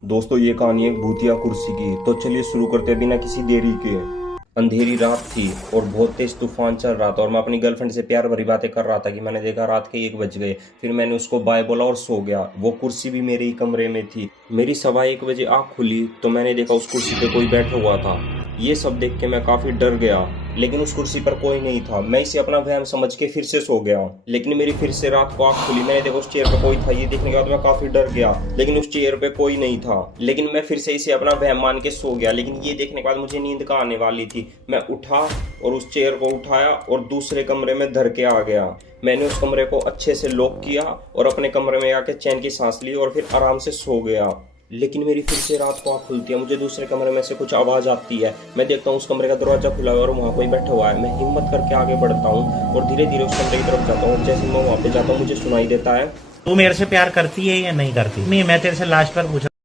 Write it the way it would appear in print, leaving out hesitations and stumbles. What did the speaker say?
दोस्तों ये कहानी है भूतिया कुर्सी की। तो चलिए शुरू करते हैं बिना किसी देरी के। अंधेरी रात थी और बहुत तेज तूफान चल रहा था और मैं अपनी गर्लफ्रेंड से प्यार भरी बातें कर रहा था कि मैंने देखा रात के 1 बज गए। फिर मैंने उसको बाय बोला और सो गया। वो कुर्सी भी मेरे ही कमरे में थी। मेरी 1:15 बजे आँख खुली तो मैंने देखा उस कुर्सी पे कोई बैठा हुआ था। ये सब देख के मैं काफी डर गया, लेकिन उस कुर्सी पर कोई नहीं था। मैं इसे अपना वहम समझ के फिर से सो गया, लेकिन मेरी फिर से रात को आँख खुली। मैंने देखा उस चेयर पे कोई था। ये देखने के बाद मैं काफी डर गया, लेकिन उस चेयर पे कोई नहीं था। लेकिन मैं फिर से इसे अपना वहम मान के सो गया। लेकिन ये देखने के बाद मुझे नींद का आने वाली थी। मैं उठा और उस चेयर को उठाया और दूसरे कमरे में धर के आ गया। मैंने उस कमरे को अच्छे से लॉक किया और अपने कमरे में आके चैन की सांस ली और फिर आराम से सो गया। लेकिन मेरी फिर से रात को आँख खुलती है। मुझे दूसरे कमरे में से कुछ आवाज़ आती है। मैं देखता हूँ उस कमरे का दरवाजा खुला है और वहाँ कोई बैठा हुआ है। मैं हिम्मत करके आगे बढ़ता हूँ और धीरे धीरे उस कमरे की तरफ जाता हूँ और जैसे मैं वहाँ पे जाता हूँ मुझे सुनाई देता है। तू मेरे से प्यार करती है या नहीं करती? नहीं, मैं तेरे से लास्ट बार पूछा